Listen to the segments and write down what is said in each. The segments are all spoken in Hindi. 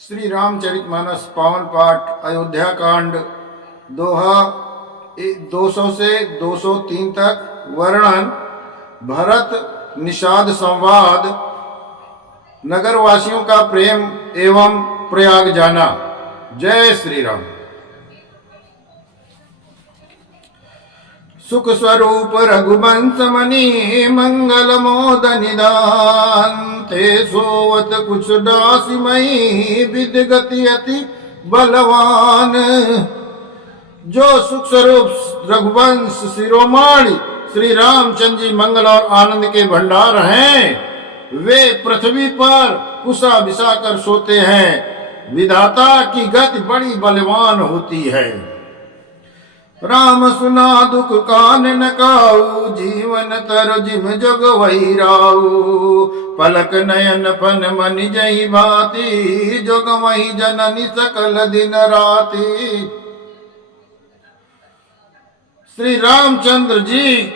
श्री रामचरितमानस पावन पाठ अयोध्या कांड दोहा 200 से 203 तक वर्णन। भरत निषाद संवाद। नगरवासियों का प्रेम एवं प्रयाग जाना। जय श्री राम। सुख स्वरूप रघुवंश मणि मंगल मोद निदान। ते सोवत कुछ दासी मई विद गति अति बलवान। जो सुख स्वरूप रघुवंश शिरोमणि श्री रामचंद्र जी मंगल और आनंद के भंडार हैं, वे पृथ्वी पर कुशा बिछा कर सोते हैं। विधाता की गति बड़ी बलवान होती है। राम सुना दुख कान न काऊ, जीवन तर जिम जग वही राऊ। पलक नयन फन मन जही भांति, जोग वही जननी सकल दिन राति। श्री रामचंद्र जी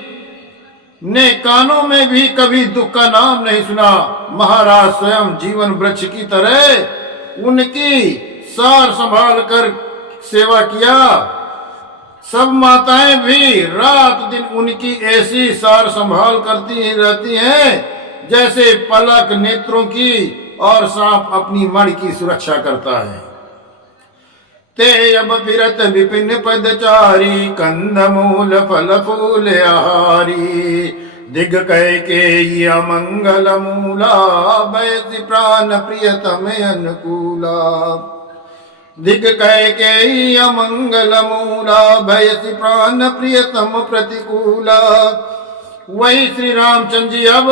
ने कानों में भी कभी दुख का नाम नहीं सुना। महाराज स्वयं जीवन वृक्ष की तरह उनकी सार संभाल कर सेवा किया। सब माताएं भी रात दिन उनकी ऐसी सार संभाल करती रहती हैं जैसे पलक नेत्रों की और सांप अपनी मणि की सुरक्षा करता है। ते अब फिरत विपिन पदचारी, कंद मूल फल फूल आहारी। दिग कह के अमंगल मूला, बैसी प्राण प्रियतम अनुकूला। दिग कह के अमंगल मूला, भयसि प्राण प्रियतम प्रतिकूला। वही श्री रामचंद्र जी अब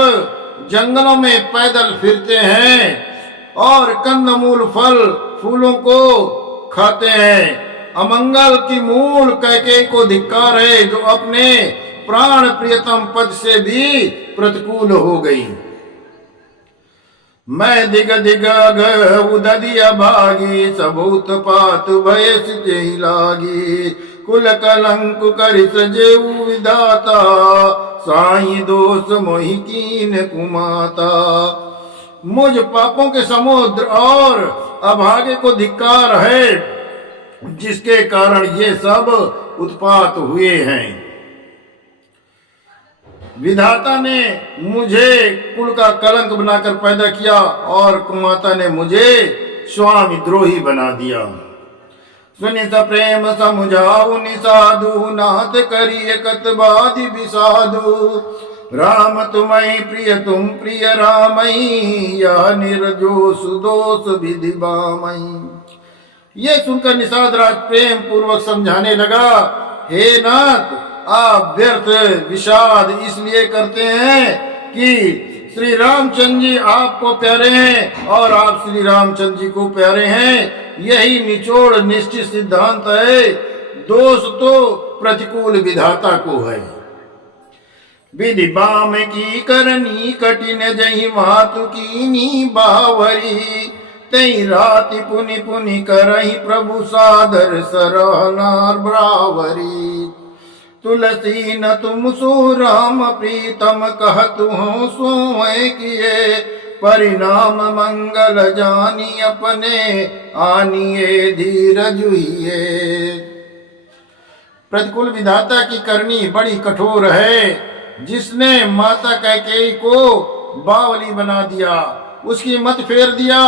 जंगलों में पैदल फिरते हैं और कंदमूल फल फूलों को खाते हैं। अमंगल की मूल कैकेयी को धिक्कार है, जो अपने प्राण प्रियतम पद से भी प्रतिकूल हो गई। मैं दिग दिग उदिया भागी, सबूत पात भयस जेहि लागी। कुल कलंक करि सजेऊ विधाता, साई दोष मोहि कीन कुमाता। मुझ पापों के समुद्र और अभागे को धिक्कार है, जिसके कारण ये सब उत्पात हुए हैं। विधाता ने मुझे कुल का कलंक बनाकर पैदा किया और कुमाता ने मुझे स्वामी द्रोही बना दिया। सुनित प्रेम समुझाऊ निसाधु, नाथ करिए कतबादि विसाधु। राम तुम्हें प्रिय तुम प्रिय रामई, या निर्जोष दोष विधि बामई। ये सुनकर निषाद राज प्रेम पूर्वक समझाने लगा, हे नाथ, आप व्यर्थ विषाद इसलिए करते हैं कि श्री रामचंद्र जी आपको प्यारे हैं और आप श्री रामचंद्र जी को प्यारे हैं। यही निचोड़ निश्चित सिद्धांत है। दोष तो प्रतिकूल विधाता को है। विधि बाम की करनी कठिन, जही मातु कीनी बावरी। तई राति पुनि पुनि करही, प्रभु सादर सरहनार ब्रावरी। तुलसी न तुम सो राम प्रीतम, कहतु हो सोए किए। परिणाम मंगल जानी, अपने आनिए धीरज हुए। प्रतिकूल विधाता की करनी बड़ी कठोर है। जिसने माता कैकेयी को बावली बना दिया, उसकी मत फेर दिया,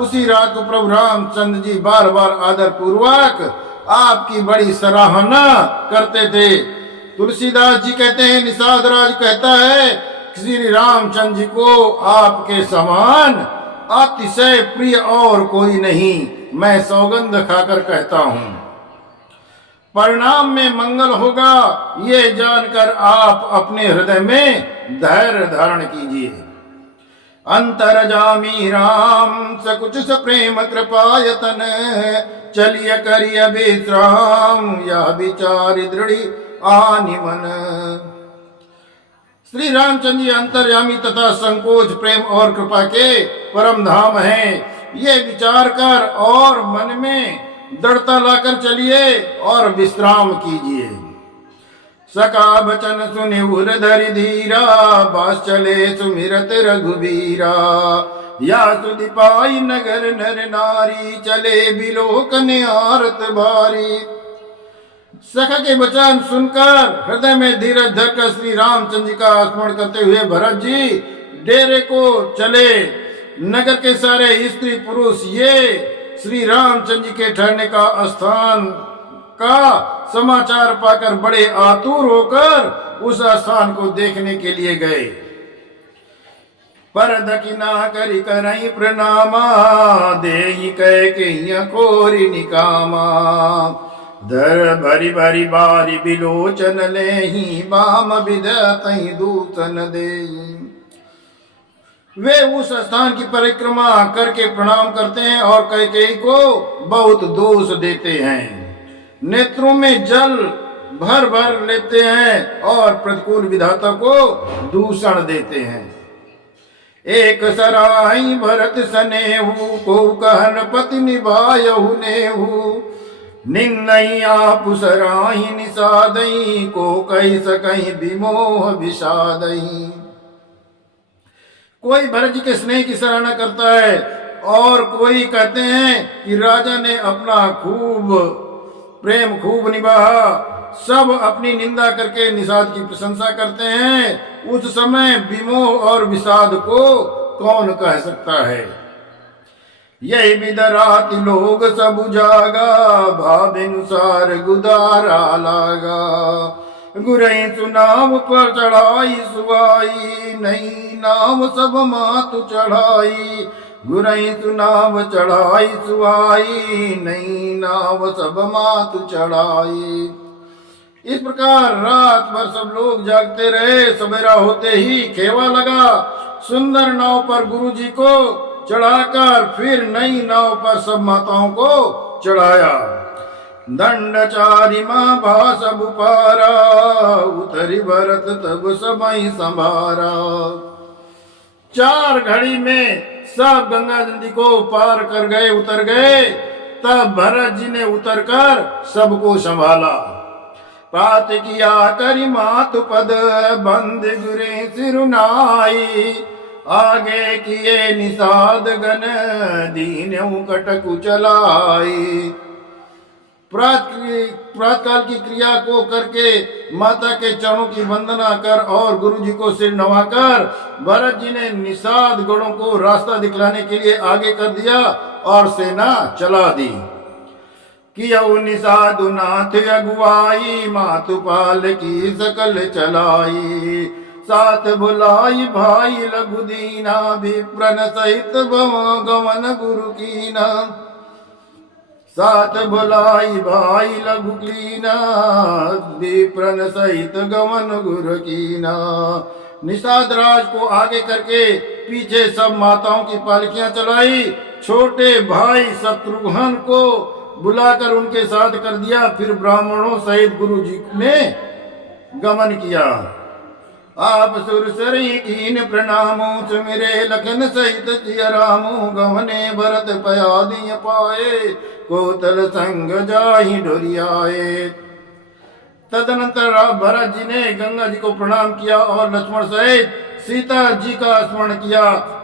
उसी रात को प्रभु रामचंद्र जी बार बार आदर पूर्वक आपकी बड़ी सराहना करते थे। तुलसीदास जी कहते हैं, निषाद राज कहता है, श्री रामचंद्र जी को आपके समान अतिशय प्रिय और कोई नहीं। मैं सौगंध खाकर कहता हूँ, परिणाम में मंगल होगा, ये जानकर आप अपने हृदय में धैर्य धारण कीजिए। अंतरजामी राम सकुच स प्रेम कृपायतन, चलिए करिय विश्राम, यह विचारि दृढ़ी आनि मन। श्री रामचंद्र जी अंतर्यामी तथा संकोच प्रेम और कृपा के परम धाम हैं। ये विचार कर और मन में दृढ़ता लाकर चलिए और विश्राम कीजिए। सका बचन सुनि उर धरि धीरा, बास चले सुमिरत रघुबीरा। या सुधि पाई नगर नर नारी, चले बिलोकन आरत भारी। सखा के वचन सुनकर हृदय में धीरज धरकर श्री रामचंद्र जी का स्मरण करते हुए भरत जी डेरे को चले। नगर के सारे स्त्री पुरुष ये श्री रामचंद्र जी के ठहरने का स्थान का समाचार पाकर बड़े आतुर होकर उस स्थान को देखने के लिए गए। पर दकिना करी करई प्रणामा, देई कह के कोरी निकामा। धर भरी भरी बारी बिलोचन लेही, बाम विदतई दूतन देई। वे उस स्थान की परिक्रमा करके प्रणाम करते हैं और कैकेयी को बहुत दोष देते हैं। नेत्रों में जल भर भर लेते हैं और प्रतिकूल विधाता को दूषण देते हैं। एक सराई भरत सनेहु, को कहन पति निभायहु नेहु। निन्नई आप सराही निषादई, को कही सकई विमोह विषादई। कोई भरत जी के स्नेह की सराहना करता है और कोई कहते हैं कि राजा ने अपना प्रेम खूब निभाया। सब अपनी निंदा करके निषाद की प्रशंसा करते हैं। उस समय विमोह और विषाद को कौन कह सकता है। यही विदरात लोग सब जागा, भावानुसार गुदारा लागा। गुरई सुनाम पर चढ़ाई सुवाई, नहीं नाम सब मातु चढ़ाई। गुरई सुनाम चढ़ाई सुवाई, नहीं नाम सब मातु चढ़ाई। इस प्रकार रात भर सब लोग जागते रहे। सवेरा होते ही खेवा लगा। सुंदर नाव पर गुरु जी को चढ़ाकर फिर नई नाव पर सब माताओं को चढ़ाया। दंडचारी माँ भास बुपारा, उतरी भरत तब सबई संभारा। 4 घड़ी में सब गंगा नदी को पार कर गए, उतर गए। तब भरत जी ने उतरकर सबको संभाला। पात किया करी मातु पद, बंद गुरे सिरुनाई। आगे किए निषाद गण, दीनऊ कटकु चलाई। प्रातकाल की क्रिया को करके माता के चरणों की वंदना कर और गुरु जी को सिर नवाकर भरत जी ने निषाद गणों को रास्ता दिखलाने के लिए आगे कर दिया और सेना चला दी। कियऊ निषादु नाथ अगुवाई, मातुपाल की सकल चलाई। साथ बुलाई भाई लघु दीना, विप्रन सहित गमन गुरु कीना। साथ बुलाई भाई लघु कीना, विप्रन सहित गमन गुरु कीना। निषाद राज को आगे करके पीछे सब माताओं की पालकियां चलाई। छोटे भाई शत्रुघ्न को बुलाकर उनके साथ कर दिया। फिर ब्राह्मणों सहित गुरु जी ने गमन किया। आप सुरसरी कीन प्रणामो, सुमिरे लखन सहित जिय रामो। गमने भरत पयादि पाए, कोतल संग जाहि डोरियाए। तदनंतर भरत जी ने गंगा जी को प्रणाम किया और लक्ष्मण सहित सीता जी का स्मरण किया।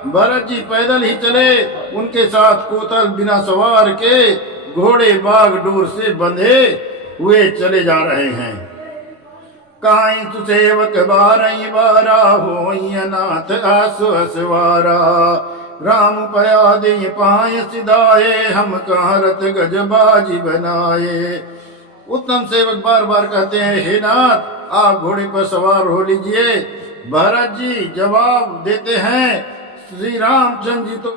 भरत जी पैदल ही चले। उनके साथ कोतल बिना सवार के घोड़े बाग डोर से बंधे हुए चले जा रहे हैं। काई तु सेवक बारई बारा, होई अनाथ आसवारा। राम पयादि पाय सिधाए, हम कहरत गजबाजी बनाए। उत्तम सेवक बार बार कहते हैं, हे नाथ आप घोड़े पर सवार हो लीजिए। भरत जी जवाब देते हैं, श्री रामचंद्र जी तो